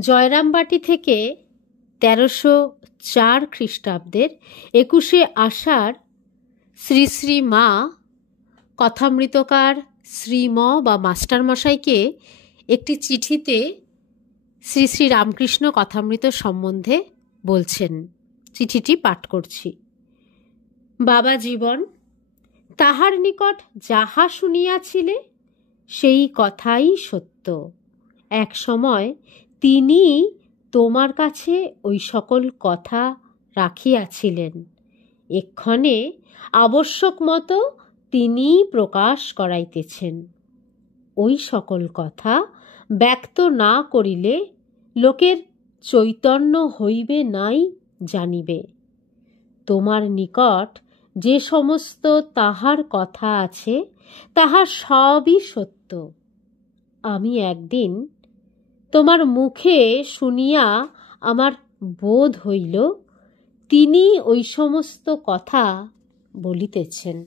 জয়রামবাটি থেকে 1304 খ্রিস্টাব্দের 21শে আষাঢ় শ্রী শ্রী মা কথামৃতকার শ্রীম বা মাস্টারমশাইকে একটি চিঠিতে শ্রী শ্রী রামকৃষ্ণ কথামৃত সম্বন্ধে বলছেন। চিঠিটি পাঠ করছি। বাবা জীবন, তাহার নিকট যাহা শুনিয়াছিলে সেই কথাই সত্য। এক সময় তিনি তোমার কাছে ওই সকল কথা রাখিয়াছিলেন। এক্ষণে আবশ্যক মতো তিনিই প্রকাশ করাইতেছেন। ওই সকল কথা ব্যক্ত না করিলে লোকের চৈতন্য হইবে নাই জানিবে। তোমার নিকট যে সমস্ত তাহার কথা আছে তাহা সবই সত্য। আমি একদিন তোমার মুখে শুনিয়া আমার বোধ হইল তিনি ওই সমস্ত কথা বলিতেছেন।